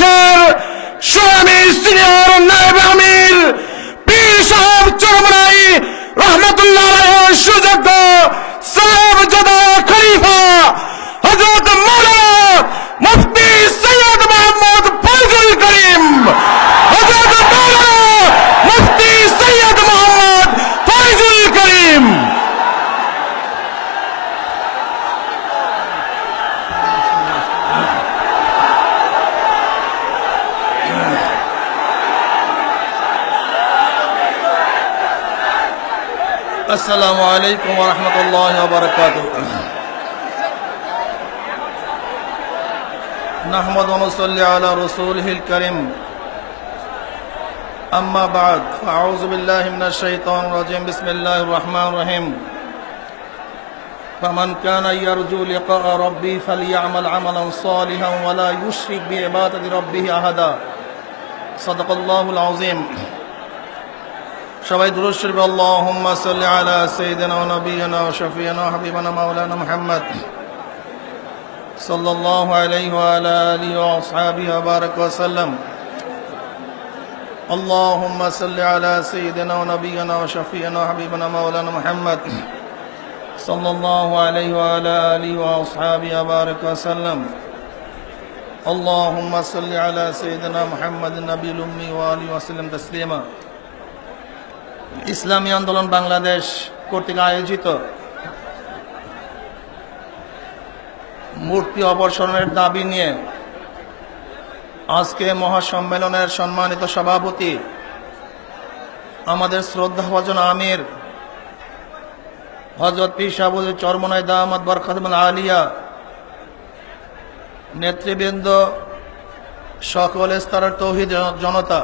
বাংলাদেশের স্বামী সিনিয়র নায়েব আমির পীর সাহেব চরমনাই রহমতুল্লাহ আলাইহির সুযোগ্য সাহেবজাদা খলিফা হযরত মাওলানা মুফতি সৈয়দ মোহাম্মদ ফয়জুল করিম, হযরত মাওলানা মুফতি সৈয়দ মোহাম্মদ ফয়জুল করিম। আসসালামু আলাইকুম ওয়া রাহমাতুল্লাহি ওয়া বারাকাতুহু। নাহমাদু ওয়া নুসাল্লি আলা রাসূলিহিল কারীম। আম্মা বা'দ, আউযু বিল্লাহি মিনাশ শাইতানির রাজীম। বিসমিল্লাহির রাহমানির রাহিম। ফামান কানা ইয়ারজু লিকাআ রাব্বি ফালইয়ামাল আমালান সালিহান ওয়া লা ইউশরিক বিইবাদাতি রাব্বিহি আহাদা। সাদাকাল্লাহুল আযীম। সবাই দুরূদ শরীফ আল্লাহুম্মা সাল্লি আলা সাইয়্যিদিনা ওয়া নাবিয়িনা ওয়া শাফিয়িনা ওয়া হাবিবানা মাওলানা মুহাম্মদ সাল্লাল্লাহু আলাইহি ওয়া আলা আলিহি ওয়া আসহাবিহি ওয়া বারাকা ওয়া সাল্লাম। আল্লাহুম্মা সাল্লি আলা সাইয়্যিদিনা ওয়া নাবিয়িনা ওয়া শাফিয়িনা ওয়া হাবিবানা মাওলানা মুহাম্মদ সাল্লাল্লাহু আলাইহি ওয়া আলা আলিহি ওয়া আসহাবিহি ওয়া বারাকা ওয়া সাল্লাম। আল্লাহুম্মা সাল্লি আলা সাইয়্যিদিনা মুহাম্মাদিন নাবিয়্যিল উম্মি ওয়া আলিহি ওয়া সাল্লাম তাসলিমা। ইসলামী আন্দোলন বাংলাদেশ কর্তৃক আয়োজিত মূর্তি অপসারণের দাবি নিয়ে আজকে মহাসম্মেলনের সম্মানিত সভাপতি আমাদের শ্রদ্ধাভাজন আমির হযরত পীর সাহেব চরমনাই দামাত বরকাতুল আলিয়া, নেতৃবৃন্দ, সকল স্তরের তৌহিদ জনতা,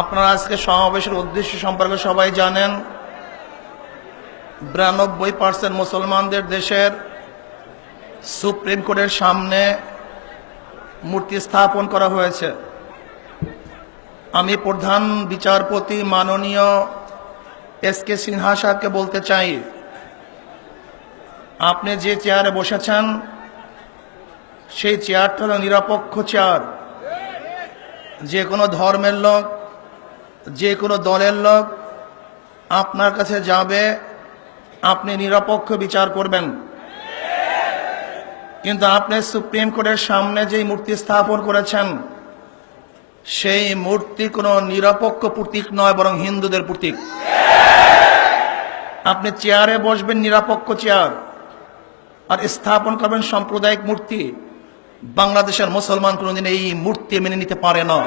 আপনারা আজকে সমাবেশের উদ্দেশ্য সম্পর্কে সবাই জানেন। 92% মুসলমানদের দেশের সুপ্রিম কোর্টের সামনে মূর্তি স্থাপন করা হয়েছে। আমি প্রধান বিচারপতি মাননীয় এস.কে. সিনহা সাহেবকে বলতে চাই, আপনি যে চেয়ারে বসেছেন সেই চেয়ারটা হলো নিরপেক্ষ চেয়ার। যে কোনো ধর্মের লোক, যে কোনো দলের লোক আপনার কাছে যাবে, আপনি নিরপেক্ষ বিচার করবেন। কিন্তু আপনি সুপ্রিম কোর্টের সামনে যেই মূর্তি স্থাপন করেছেন সেই মূর্তি কোনো নিরপেক্ষ প্রতীক নয়, বরং হিন্দুদের প্রতীক। আপনি চেয়ারে বসবেন নিরপেক্ষ চেয়ার, আর স্থাপন করবেন সাম্প্রদায়িক মূর্তি। বাংলাদেশের মুসলমান কোনোদিন এই মূর্তি মেনে নিতে পারে না।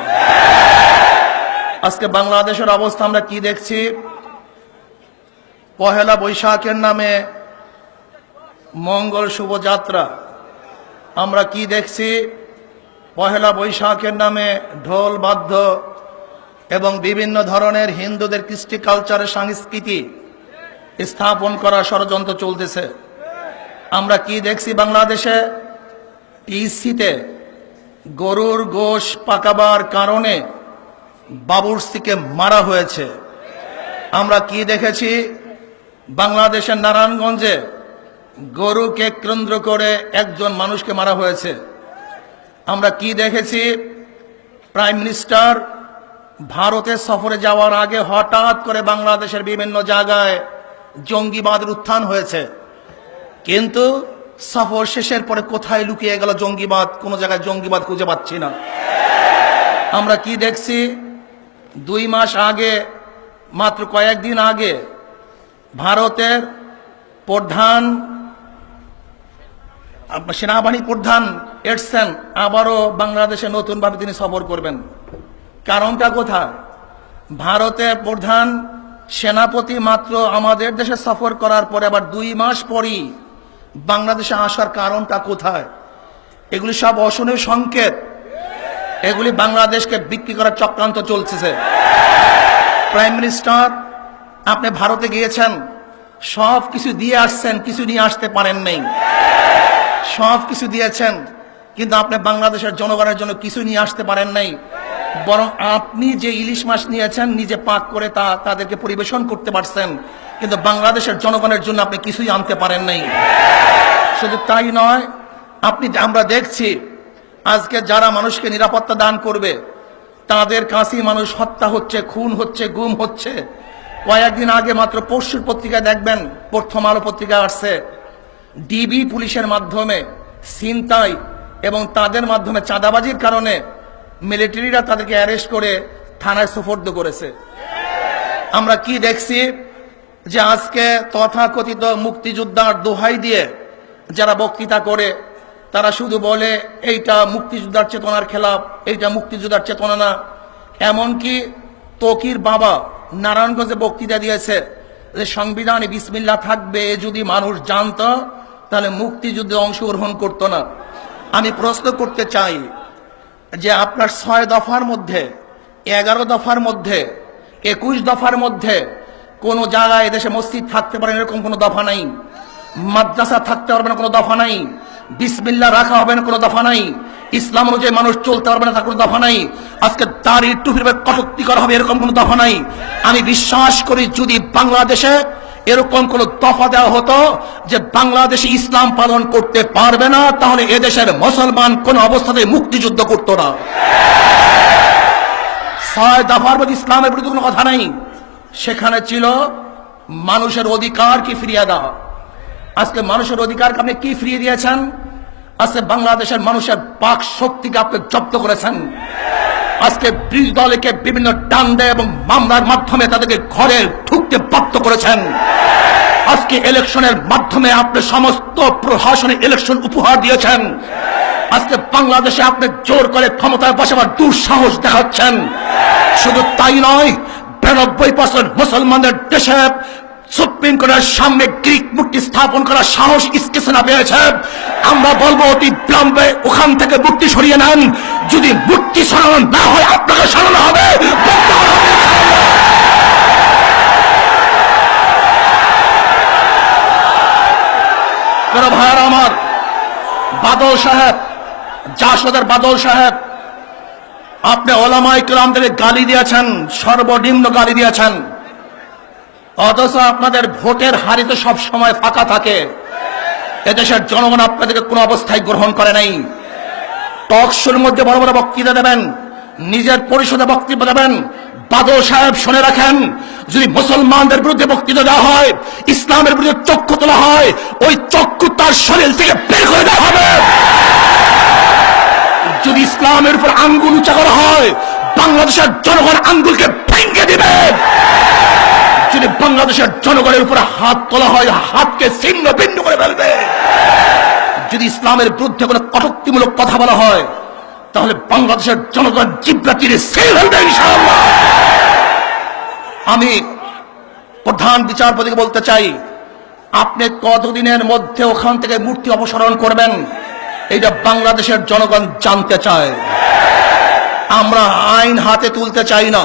আজকে বাংলাদেশের অবস্থা আমরা কি দেখছি? পহেলা বৈশাখের নামে মঙ্গল শুভযাত্রা। আমরা কি দেখছি? পহেলা বৈশাখের নামে ঢোল বাদ্য এবং বিভিন্ন ধরনের হিন্দুদের কৃষ্টি কালচারের সংস্কৃতি স্থাপন করার ষড়যন্ত্র চলতেছে। আমরা কি দেখছি? বাংলাদেশে টিসিতে গরুর গোশ পাকাবার কারণে বাবুর্চিকে মারা হয়েছে। আমরা কি দেখেছি? বাংলাদেশের নারায়ণগঞ্জে গরুকে কেন্দ্র করে একজন মানুষকে মারা হয়েছে। আমরা কি দেখেছি? প্রাইম মিনিস্টার ভারতে সফরে যাওয়ার আগে হঠাৎ করে বাংলাদেশের বিভিন্ন জায়গায় জঙ্গিবাদের উত্থান হয়েছে, কিন্তু সফর শেষের পরে কোথায় লুকিয়ে গেল জঙ্গিবাদ? কোনো জায়গায় জঙ্গিবাদ খুঁজে পাচ্ছি না। আমরা কি দেখছি? 2 মাস আগে, মাত্র কয়েকদিন আগে ভারতের প্রধান সেনাবাহিনী প্রধান এসছেন, আবারও বাংলাদেশে নতুনভাবে তিনি সফর করবেন। কারণটা কোথায়? ভারতের প্রধান সেনাপতি মাত্র আমাদের দেশে সফর করার পরে আবার 2 মাস পরই বাংলাদেশে আসার কারণটা কোথায়? এগুলি সব অশনীয় সংকেত। এগুলি বাংলাদেশকে বিক্রি করার চক্রান্ত চলছে। প্রাইম মিনিস্টার, আপনি ভারতে গিয়েছেন, সব কিছু দিয়ে আসছেন, কিছু নিয়ে আসতে পারেন নাই। সব কিছু দিয়েছেন, কিন্তু আপনি বাংলাদেশের জনগণের জন্য কিছু নিয়ে আসতে পারেন নাই। বরং আপনি যে ইলিশ মাছ নিয়েছেন নিজে পাক করে তাদেরকে পরিবেশন করতে পারছেন, কিন্তু বাংলাদেশের জনগণের জন্য আপনি কিছুই আনতে পারেন নাই। শুধু তাই নয়, আমরা দেখছি আজকে যারা মানুষকে নিরাপত্তা দান করবে তাদের কাছেই মানুষ হত্যা হচ্ছে, খুন হচ্ছে, গুম হচ্ছে। কয়েকদিন আগে মাত্র পরশুর পত্রিকায় দেখবেন, প্রথম আলো পত্রিকায় আসছে, ডিবি পুলিশের মাধ্যমে ছিনতাই এবং তাদের মাধ্যমে চাঁদাবাজির কারণে মিলিটারিরা তাদেরকে অ্যারেস্ট করে থানায় সুপর্দ করেছে। আমরা কি দেখছি যে আজকে তথাকথিত মুক্তিযোদ্ধার দোহাই দিয়ে যারা বক্তৃতা করে তারা শুধু বলে এইটা মুক্তিযোদ্ধার চেতনার খেলাফ, এইটা মুক্তিযোদ্ধার চেতনা না। এমনকি তকির বাবা নারায়ণগঞ্জে বক্তৃতা দিয়েছে যে সংবিধানে বিসমিল্লাহ থাকবে, যদি মানুষ জানতো তাহলে মুক্তিযুদ্ধে অংশগ্রহণ করতো না। আমি প্রশ্ন করতে চাই যে আপনার 6 দফার মধ্যে, 11 দফার মধ্যে, 21 দফার মধ্যে কোন জায়গায় এদেশে মসজিদ থাকতে পারে এরকম কোনো দফা নাই, মাদ্রাসা থাকতে পারবে না কোনো দফা নাই, বিসমিল্লাহ রাখা হবে না কোনো দফা নাই, ইসলাম অনুযায়ী মানুষ চলতে পারবে না তার কোনো দফা নাই, আজকে দাড়ি টুপির কটূক্তি করা হবে এরকম কোনো দফা নাই। আমি বিশ্বাস করি যদি বাংলাদেশে এরকম কোন দফা দেওয়া হতো যে বাংলাদেশে ইসলাম পালন করতে পারবে না, তাহলে এদেশের মুসলমান কোন অবস্থাতে মুক্তিযুদ্ধ করতো না। 6 দফার মধ্যে ইসলামের বিরুদ্ধে কোনো কথা নাই, সেখানে ছিল মানুষের অধিকার কি ফিরিয়ে দেওয়া। আজকে মানুষের অধিকারকে আপনি কি ফিরিয়ে দিয়েছেন? আজকে বাংলাদেশের মানুষের বাক শক্তিকে আপনি জব্দ করেছেন। আজকে বিরোধী দলকে বিভিন্ন ডান্ডা এবং মামলার মাধ্যমে তাদেরকে ঘরে ঢুকতে বাধ্য করেছেন। আজকে ইলেকশনের মাধ্যমে আপনি সমস্ত প্রশাসনিক ইলেকশন উপহার দিয়েছেন। আজকে বাংলাদেশে আপনি জোর করে ক্ষমতায় বসাবার দুঃসাহস দেখাচ্ছেন। শুধু তাই নয়, 92% মুসলমানদের দেশে সুপ্রিম কোর্টের সামনে গ্রিক মূর্তি স্থাপন করার সাহস ইস্কেসেনা পেয়েছে। আমরা বলবো অতি বিলম্বে ওখান থেকে মূর্তি সরিয়ে নেন। যদি মূর্তি সরানো না হয় আপনাকে সরানো হবে। ভাইয়ারা আমার, বাদল সাহেব, জাসদের বাদল সাহেব, আপনি ওলামায়ে কেরামদের গালি দিয়েছেন, সর্বনিম্ন গালি দিয়েছেন, অথচ আপনাদের ভোটের হাড়ি তো সব সময় ফাঁকা থাকে। এদেশের জনগণ আপনাদেরকে কোনো অবস্থায় গ্রহণ করে নাই। টক শোর মধ্যে বড় বড় বক্তৃতা দেবেন, নিজের পরিষদে বক্তব্য দেবেন। বাদল সাহেব শুনে রাখেন, যদি মুসলমানদের বিরুদ্ধে বক্তৃতা দেওয়া হয়, ইসলামের বিরুদ্ধে চক্ষু তোলা হয়, ওই চক্ষু তার শরীর থেকে বের করে দেওয়া হবে। যদি ইসলামের উপর আঙ্গুল উঁচা করা হয়, বাংলাদেশের জনগণ আঙ্গুলকে ভেঙে দিবে। যদি বাংলাদেশের জনগণের উপরে হাত তোলা হয়, হাতকে ছিন্ন ভিন্ন করে ফেলবে। যদি ইসলামের বিরুদ্ধে কোনো কটূক্তিমূলক কথা বলা হয়, তাহলে বাংলাদেশের জনগণ জিহ্বা তীরে ছিঁড়ে ফেলবে ইনশাআল্লাহ। আমি প্রধান বিচারপতিকে বলতে চাই, আপনি কতদিনের মধ্যে ওখান থেকে মূর্তি অপসারণ করবেন, এটা বাংলাদেশের জনগণ জানতে চায়। আমরা আইন হাতে তুলতে চাই না,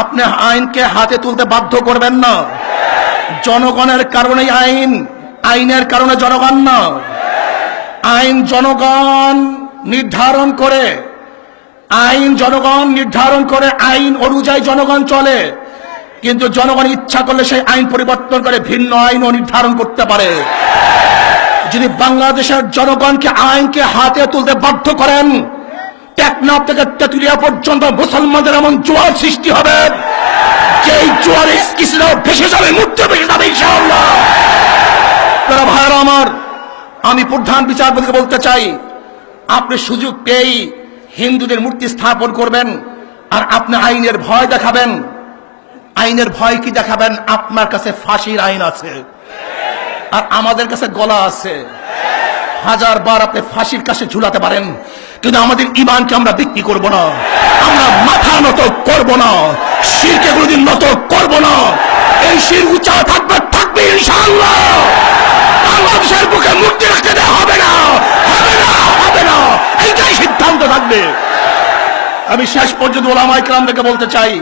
আপনি আইনকে হাতে তুলতে বাধ্য করবেন না। জনগণের কারণেই আইন, আইনের কারণে জনগণ না। আইন জনগণ নির্ধারণ করে, আইন জনগণ নির্ধারণ করে, আইন অনুযায়ী জনগণ চলে। কিন্তু জনগণ ইচ্ছা করলে সেই আইন পরিবর্তন করে ভিন্ন আইনও নির্ধারণ করতে পারে। যদি বাংলাদেশের জনগণকে আইনকে হাতে তুলতে বাধ্য করেন, টেকনাফ থেকে তেঁতুলিয়া পর্যন্ত মুসলমানদের এমন জোয়ার সৃষ্টি হবে, যেই জোয়ারে ইসলাম ভেসে যাবে, মূর্তি ভেসে যাবে ইনশাআল্লাহ। ভাইরা আমার, আমি প্রধান বিচারপতিকে বলতে চাই, আপনি সুযোগ পেয়েই হিন্দুদের মূর্তি স্থাপন করবেন আর আপনি আইনের ভয় দেখাবেন। আইনের ভয় কি দেখাবেন? আপনার কাছে ফাঁসির আইন আছে আর আমাদের কাছে গলা আছে। 1000 বার আপনি ফাঁসির কাছে ঝুলাতে পারেন, কিন্তু আমাদের ঈমানকে আমরা বিক্রি করব না। আমরা মাথা নত করব না, শিরকে কোনোদিন নত করব না। এই শির উঁচা থাকবে, থাকবে ইনশাআল্লাহ। বাংলাদেশের বুকে মূর্তি রাখতে দেওয়া হবে না, হবে না, হবে না, এইটাই সিদ্ধান্ত থাকবে। আমি শেষ পর্যন্ত ওলামায়ে কেরামদেরকে বলতে চাই,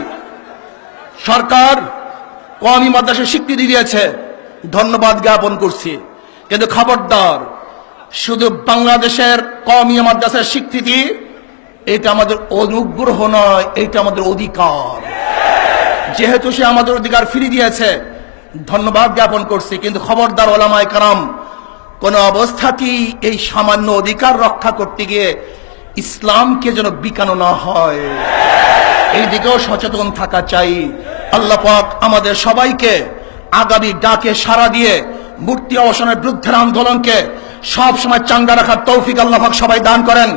সরকার কওমি মাদ্রাসার স্বীকৃতি দিয়েছে, ধন্যবাদ জ্ঞাপন করছি, কিন্তু খবরদার, শুধু বাংলাদেশের কওমি মাদ্রাসার স্বীকৃতি এটা আমাদের অনুগ্রহ নয়, এটা আমাদের অধিকার। যেহেতু সে আমাদের অধিকার ফিরিয়ে দিয়েছে, ধন্যবাদ জ্ঞাপন করছি, কিন্তু খবরদার ওলামায়ে কেরাম, কোন অবস্থাতেই এই সামান্য অধিকার রক্ষা করতে গিয়ে ইসলামকে যেন বিকানো না হয়, এই দিকেও সচেতন থাকা চাই। আল্লাহ পাক আমাদের সবাইকে আগামী ডাকে সাড়া দিয়ে মূর্তি অবসানের বিরুদ্ধে আন্দোলনকে সব সময় চাঙ্গা রাখার তৌফিক আল্লাহ পাক সবাই দান করেন।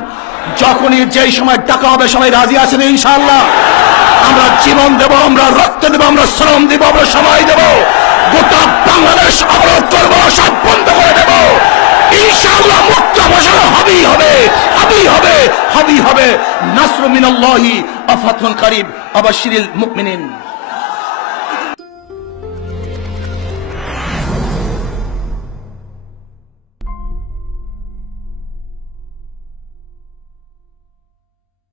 যখনই যেই সময় ডাকা হবে সবাই রাজি আছেন ইনশাআল্লাহ? আমরা জীবন দেব, আমরা রক্ত দেব, আমরা শ্রম দেব, আমরা সময় দেব, গোটা বাংলাদেশ অবরোধ করব, সব বন্ধ করে দেব ইনশাআল্লাহ। মুক্ত অবসর হবেই হবে, হবেই হবে, হবেই হবে। নাসরু মিনাল্লাহি ওয়া ফাতহুন কারীব। আবাশশিরিল মুমিনিন।